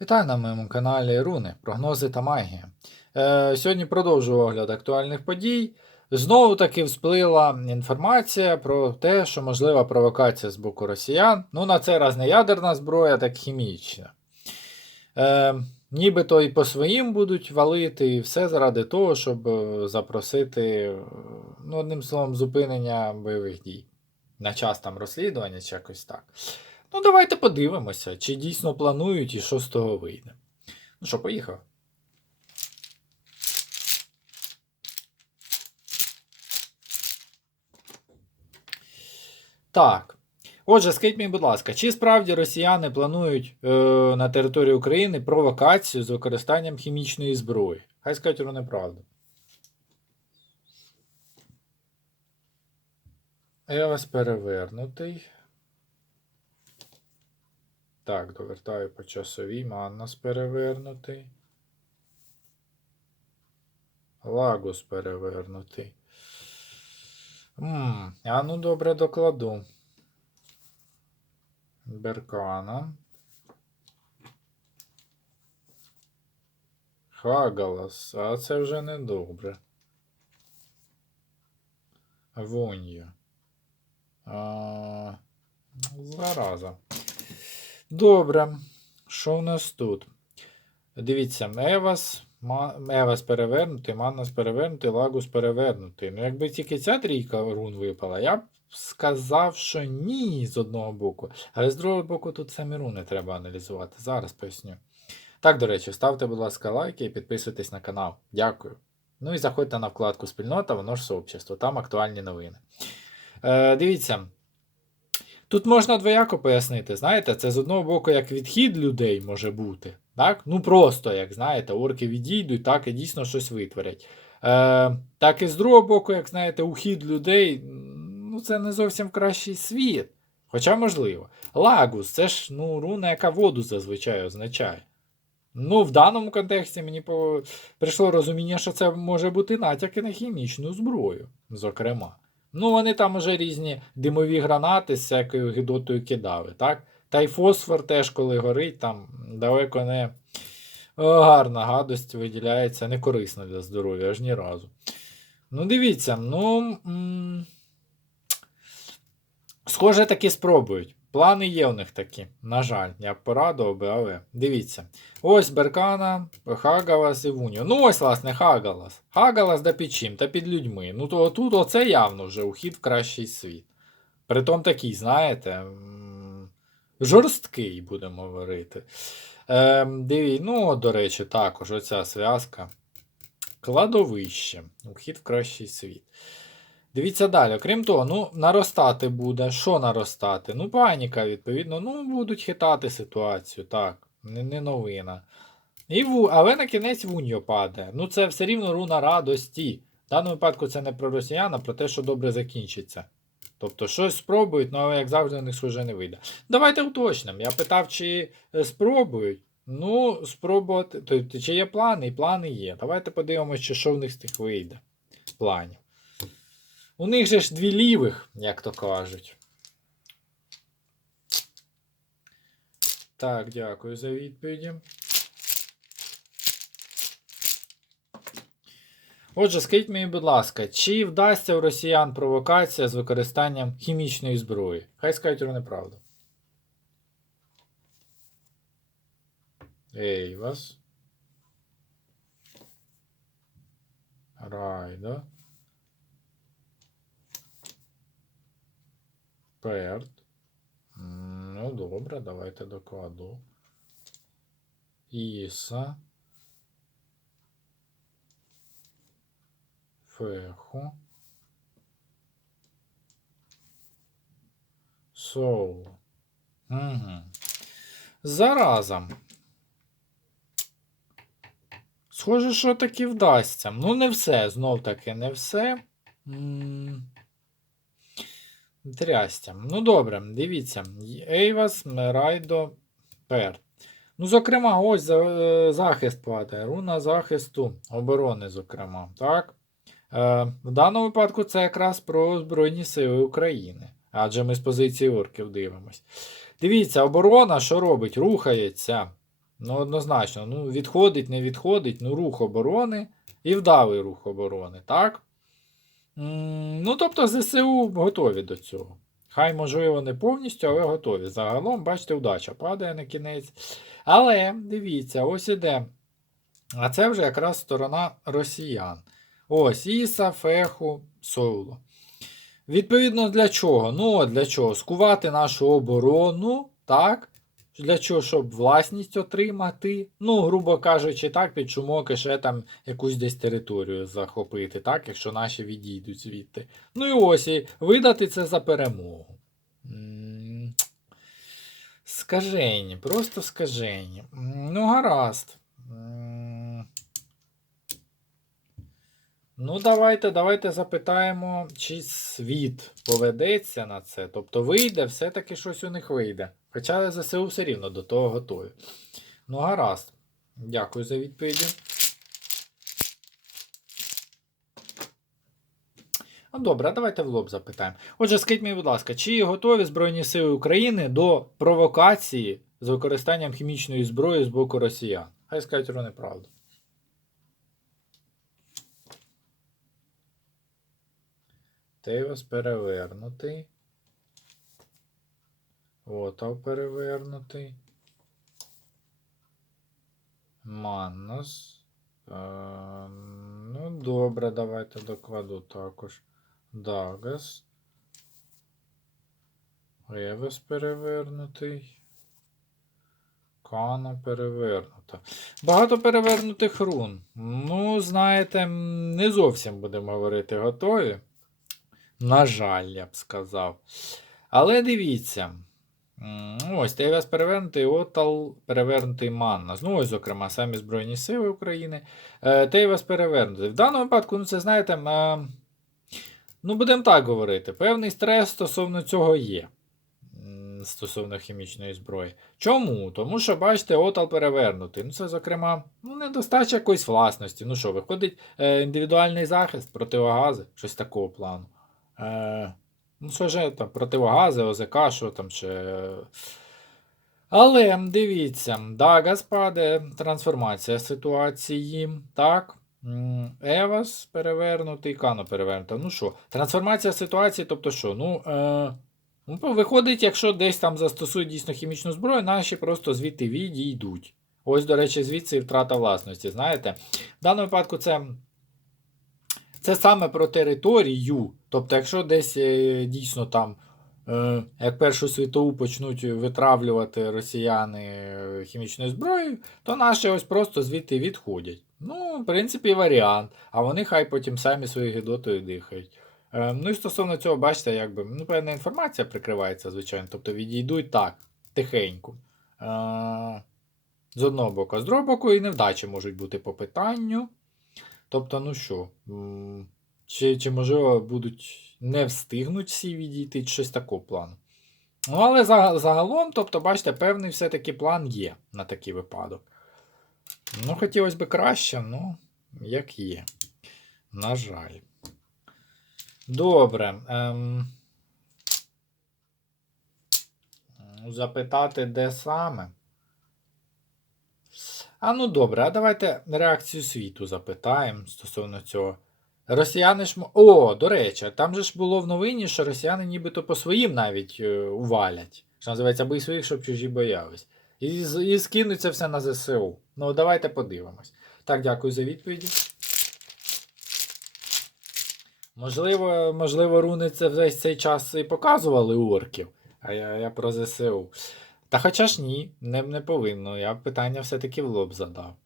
Вітаю на моєму каналі Руни, прогнози та магія. Е, сьогодні продовжую огляд актуальних подій. Знову таки всплила інформація про те, що можлива провокація з боку росіян. Ну, на цей раз не ядерна зброя, так хімічна. Е, нібито і по своїм будуть валити, і все заради того, щоб е, запросити, е, ну, одним словом, зупинення бойових дій. На час там розслідування чи якось так. Ну, давайте подивимося, чи дійсно планують і що з того вийде. Ну що, поїхав. Так. Отже, скажіть мені, будь ласка, чи справді росіяни планують е, на території України провокацію з використанням хімічної зброї? Хай скажуть вони правду. Я вас перевернутий. Так, довертаю по часовій. Маннас перевернутий. Лагус перевернутий. М, а ну добре докладу. Беркана. Хагалас. А це вже не добре. Вунья. А, зараза. Добре. Що в нас тут? Дивіться, Евас, Евас перевернутий, Маннас перевернутий, Лагус перевернутий. Ну, якби тільки ця трійка рун випала, я б сказав, що ні з одного боку. Але з другого боку, тут самі руни треба аналізувати. Зараз поясню. Так, до речі, ставте, будь ласка, лайки і підписуйтесь на канал. Дякую. Ну і заходьте на вкладку Спільнота, воно ж сообщество, там актуальні новини. Е, дивіться. Тут можна двояко пояснити, знаєте, це з одного боку як відхід людей може бути. Так? Ну просто, як знаєте, орки відійдуть, так і дійсно щось витворять. Е, так і з другого боку, як знаєте, ухід людей, ну це не зовсім кращий світ. Хоча можливо. Лагус, це ж ну, руна, яка воду зазвичай означає. Ну, в даному контексті мені прийшло розуміння, що це може бути натяки на хімічну зброю, зокрема. Ну, вони там уже різні димові гранати з всякою гідотою кидали, так? Та й фосфор теж, коли горить, там далеко не О, гарна гадость виділяється, не корисна для здоров'я, аж ні разу. Ну, дивіться, ну. М- Схоже, таки спробують. Плани є у них такі. На жаль, я б порадував би, але дивіться. Ось Беркана, Хагалас і Вуніо. Ну ось, власне, Хагалас. Хагалас да під чим, та під людьми. Ну то тут оце явно вже ухід в кращий світ. Притом такий, знаєте, жорсткий, будемо говорити. Ем, диві, ну, до речі, також оця зв'язка. Кладовище. Ухід в кращий світ. Дивіться далі. Окрім того, ну, наростати буде. Що наростати? Ну, паніка, відповідно. Ну, будуть хитати ситуацію, так. Не, не новина. І ву... Але на кінець Вуньо падає. Ну, це все рівно руна радості. В даному випадку це не про росіян, а про те, що добре закінчиться. Тобто щось спробують, ну, але як завжди, у них схоже не вийде. Давайте уточнимо. Я питав, чи е, спробують. Ну, спробувати. Тобто, чи є плани, і плани є. Давайте подивимося, що в них з тих вийде. З планів. У них же ж дві лівих, як то кажуть. Так, дякую за відповіді. Отже, скажіть мені, будь ласка, чи вдасться у росіян провокація з використанням хімічної зброї? Хай скажуть вони правду. Ей, вас. Райдо. Перт. Ну, добре, давайте докладу. Іса. Феху. Соу. Угу. Заразом. Схоже, що таки вдасться. Ну, не все, знов таки, не все. М, Трястя. Ну добре, дивіться. Ейвас, Мерайдо, Пер. Ну, зокрема, ось е, захист падає. Руна захисту, оборони, зокрема. Так? Е, в даному випадку це якраз про Збройні Сили України. Адже ми з позиції орків дивимось. Дивіться, оборона що робить? Рухається. Ну, однозначно, ну, відходить, не відходить, ну, рух оборони і вдалий рух оборони, так? Ну, тобто, ЗСУ готові до цього. Хай, можливо, не повністю, але готові. Загалом, бачите, удача падає на кінець. Але дивіться, ось іде. А це вже якраз сторона росіян. Ось Іса, Феху, Соуло. Відповідно, для чого? Ну, для чого? Скувати нашу оборону, так? Для чого, щоб власність отримати. Ну, грубо кажучи, так, під шумок і ще там якусь десь територію захопити, так, якщо наші відійдуть звідти. Ну і ось і видати це за перемогу. Скажені, просто скажені. Ну, гаразд. Ну, давайте, давайте запитаємо, чи світ поведеться на це. Тобто вийде, все-таки щось у них вийде. Хоча ЗСУ все рівно до того готові. Ну, гаразд. Дякую за відповіді. Ну, добре, давайте в лоб запитаємо. Отже, скажіть мені, будь ласка, чи готові Збройні Сили України до провокації з використанням хімічної зброї з боку росіян? Хай скажуть вони правду. Тейвас перевернутий. Отав перевернутий. Маннос. Е, ну, добре, давайте докладу також. Дагас. Ревес перевернутий. Кана перевернута. Багато перевернутих рун. Ну, знаєте, не зовсім будемо говорити готові. На жаль, я б сказав. Але дивіться. Ось Тейвас перевернутий, Отал перевернутий Маннас. Ну, ось, зокрема, самі Збройні Сили України. Е, Тейвас перевернутий. В даному випадку, ну, це знаєте, е, ну, будемо так говорити. Певний стрес стосовно цього є. Стосовно хімічної зброї. Чому? Тому що, бачите, отал перевернутий. Ну, це, зокрема, ну, недостача якоїсь власності. Ну що, виходить е, індивідуальний захист, противогази, щось такого плану. Ну, що ж, там, противогази, ОЗК, що там ще. Але дивіться, Дагас падає, трансформація ситуації. Так. Евас перевернутий, Кано перевернута. Ну що, трансформація ситуації, тобто що? Ну, е, ну, виходить, якщо десь там застосують дійсно хімічну зброю, наші просто звідти відійдуть. Ось, до речі, звідси і втрата власності. Знаєте, в даному випадку це. Це саме про територію. Тобто, якщо десь е, дійсно там, е, як Першу світову почнуть витравлювати росіяни е, хімічною зброєю, то наші ось просто звідти відходять. Ну, в принципі, варіант. А вони хай потім самі своєю гидотою дихають. Ну і стосовно цього, бачите, якби ну, певна інформація прикривається, звичайно. Тобто відійдуть так, тихенько. З одного боку, з другого боку, і невдачі можуть бути по питанню. Тобто, ну що, чи, чи можливо будуть не встигнуть всі відійти, щось такого плану. Ну, але загалом, тобто, бачите, певний все-таки план є на такий випадок. Ну, хотілося б краще, ну, як є. На жаль. Добре. Ем... Запитати, де саме. А ну добре, а давайте реакцію світу запитаємо стосовно цього. Росіяни ж. О, до речі, там же ж було в новині, що росіяни нібито по своїм навіть е, увалять. Що називається, бий своїх, щоб чужі боялись. І, і скинуть це все на ЗСУ. Ну, давайте подивимось. Так, дякую за відповіді. Можливо, можливо, руни це весь цей час і показували орків, а я, я про ЗСУ. Та хоча ж ні, не, не повинно. Я питання все-таки в лоб задав.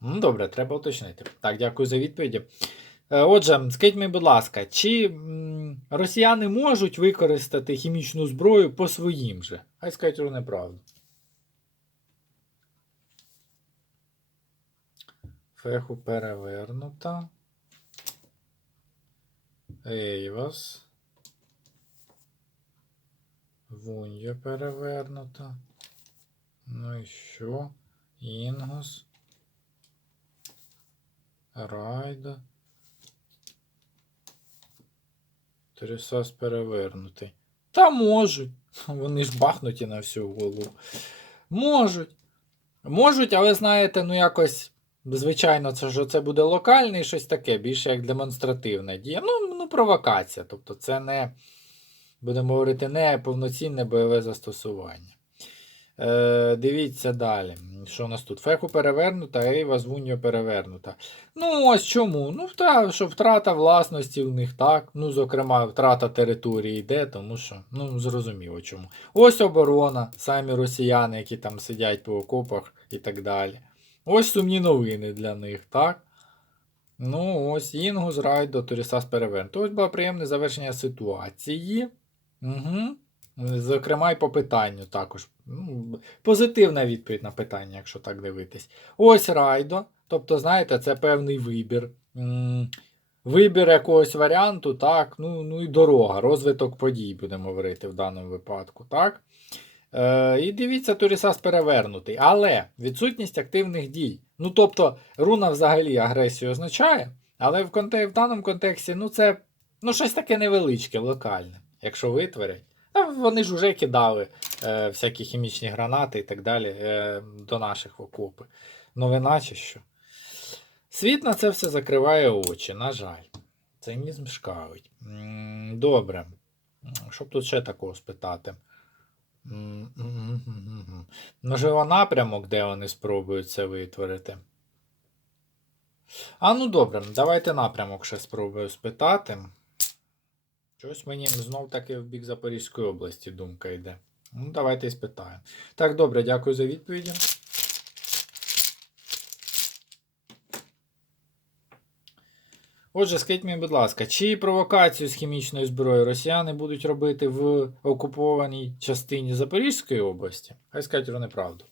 Ну, добре, треба уточнити. Так, дякую за відповіді. Е, Отже, скажіть мені, будь ласка, чи росіяни можуть використати хімічну зброю по своїм же? Хай скажуть вони правду. Феху перевернута. Ейвас. Вунья перевернута. Ну і що? Інгос. Райда. Трісас перевернутий. Та можуть. Вони ж бахнуті на всю голову. Можуть. Можуть, але знаєте, ну якось, звичайно, це що це буде локальний, щось таке, більше як демонстративна дія. Ну, ну провокація. Тобто це не, будемо говорити, не повноцінне бойове застосування. Е, дивіться далі. Що у нас тут? Феху перевернута, Ейва з Вуньо перевернута. Ну, ось чому? Ну, та, що втрата власності в них так. Ну, зокрема, втрата території йде, тому що, ну, зрозуміло чому. Ось оборона, самі росіяни, які там сидять по окопах і так далі. Ось сумні новини для них, так? Ну, ось Інгус, Райдо, Торісас перевернуто. Ось було приємне завершення ситуації. Угу. Зокрема, і по питанню також. Ну, Позитивна відповідь на питання, якщо так дивитись. Ось райдо. Тобто, знаєте, це певний вибір. Вибір якогось варіанту, так, ну, ну і дорога, розвиток подій, будемо говорити в даному випадку. так. Е, і дивіться, Турісас перевернутий. Але відсутність активних дій. Ну, тобто, руна взагалі агресію означає, але в, конте- в даному контексті ну, це ну, щось таке невеличке, локальне, якщо витворять. Та вони ж вже кидали е, всякі хімічні гранати і так далі е, до наших окопи. Новина чи що. Світ на це все закриває очі, на жаль. Цинізм шкавить. М, Добре. Щоб тут ще такого спитати. Можливо, напрямок, де вони спробують це витворити. А ну добре, давайте напрямок ще спробую спитати. Щось мені знов таки в бік Запорізької області думка йде. Ну, давайте і спитаємо. Так, добре, дякую за відповіді. Отже, скажіть мені, будь ласка, чи провокацію з хімічною зброєю росіяни будуть робити в окупованій частині Запорізької області? Хай скажуть вони правду.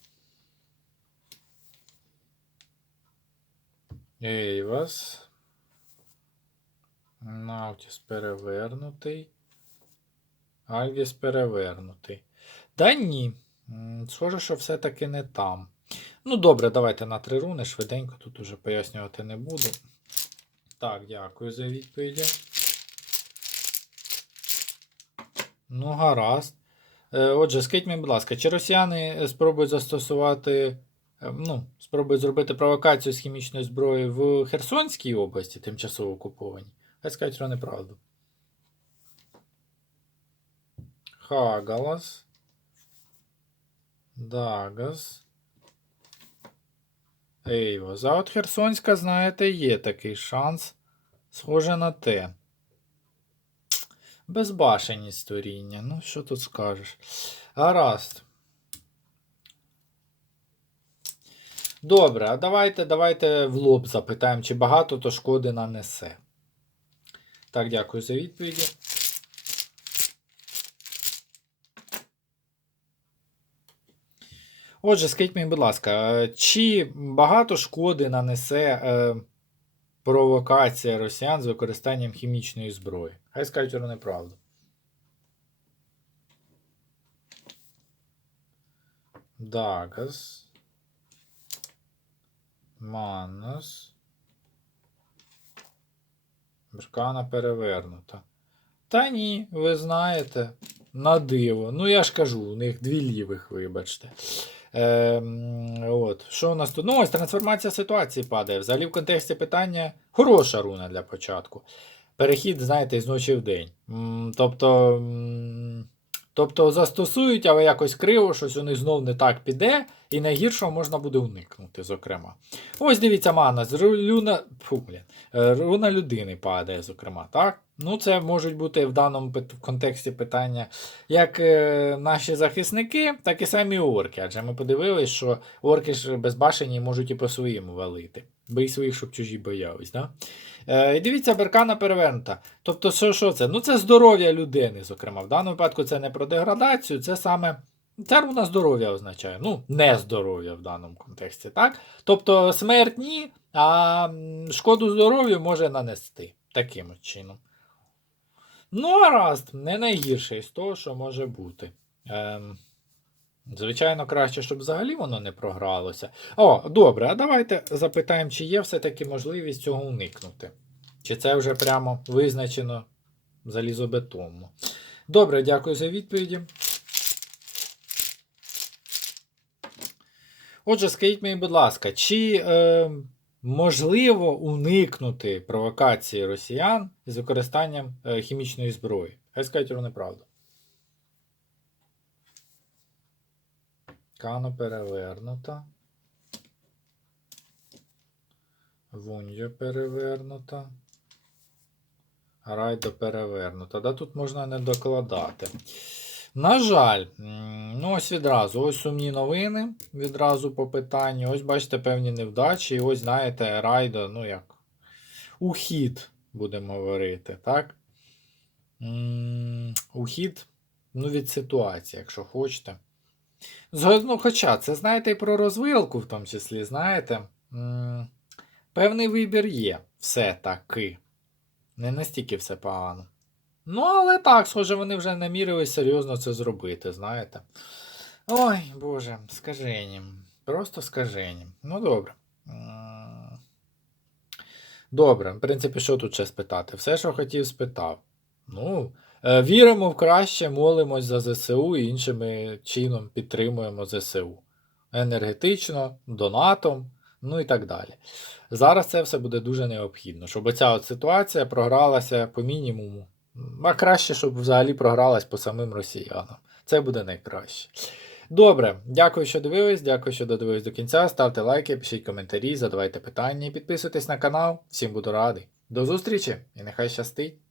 Ейвас. Наутіс перевернутий. Альвіс перевернутий. Да ні. Схоже, що все-таки не там. Ну, добре, давайте на три руни. Швиденько тут уже пояснювати не буду. Так, дякую за відповіді. Ну, гаразд. Е, Отже, скажіть мені, будь ласка, чи росіяни спробують застосувати, е, ну, спробують зробити провокацію з хімічної зброї в Херсонській області, тимчасово окупованій? Хай скажуть про неправду. Хагалас. Дагас. Ейвос. А от Херсонська, знаєте, є такий шанс. Схоже на те. Безбашеність створіння. Ну, що тут скажеш? Гаразд. Добре, а давайте, давайте в лоб запитаємо, чи багато то шкоди нанесе. Так, дякую за відповіді. Отже, скажіть мені, будь ласка, чи багато шкоди нанесе е, провокація росіян з використанням хімічної зброї? Хай скажуть вони правду. Дагас. Манос. Бркана перевернута. Та ні, ви знаєте, на диво. Ну, я ж кажу, у них дві лівих, вибачте. Е, от. Що у нас тут? Ну, ось трансформація ситуації падає. Взагалі, в контексті питання хороша руна для початку. Перехід, знаєте, з ночі в день. Тобто, тобто застосують, але якось криво, щось у них знов не так піде, і найгіршого можна буде уникнути, зокрема. Ось дивіться, мана, з руна, фу, блін, е, руна людини падає, зокрема, так? Ну, це можуть бути в даному контексті питання як е, наші захисники, так і самі орки. Адже ми подивились, що орки ж безбашені можуть і по своєму валити. Бий своїх, щоб чужі боялись. Да? Е, дивіться, беркана перевернута. Тобто, що, що це? Ну, це здоров'я людини, зокрема. В даному випадку це не про деградацію, це саме. Руна здоров'я означає. Ну, не здоров'я в даному контексті, так? Тобто смерть ні, а шкоду здоров'ю може нанести таким чином. Ну, гаразд, не найгірше із того, що може бути. Ем, звичайно, краще, щоб взагалі воно не програлося. О, добре, а давайте запитаємо, чи є все-таки можливість цього уникнути. Чи це вже прямо визначено залізобетонно. Добре, дякую за відповіді. Отже, скажіть мені, будь ласка, чи е, можливо уникнути провокації росіян з використанням е, хімічної зброї? Хай скажуть про неправду. Кано перевернута. Вуньо перевернута. Райдо перевернута. Да тут можна не докладати. На жаль, ну ось відразу, ось сумні новини відразу по питанню. Ось бачите певні невдачі. І ось, знаєте, райдо, ну як, ухід, будемо говорити, так? Ухід, ну, від ситуації, якщо хочете. Згод- Ну, хоча це, знаєте, і про розвилку, в тому числі, знаєте. Певний вибір є, все-таки. Не настільки все погано. Ну, але так, схоже, вони вже намірились серйозно це зробити, знаєте. Ой, Боже, скажені. Просто скажені. Ну, добре. Добре, в принципі, що тут ще спитати? Все, що хотів, спитав. Ну, е, віримо в краще, молимось за ЗСУ і іншими чином підтримуємо ЗСУ. Енергетично, донатом, ну і так далі. Зараз це все буде дуже необхідно, щоб оця от ситуація програлася по мінімуму. А краще, щоб взагалі програлась по самим росіянам. Це буде найкраще. Добре, дякую, що дивились, дякую, що додивились до кінця. Ставте лайки, пишіть коментарі, задавайте питання і підписуйтесь на канал. Всім буду радий. До зустрічі і нехай щастить!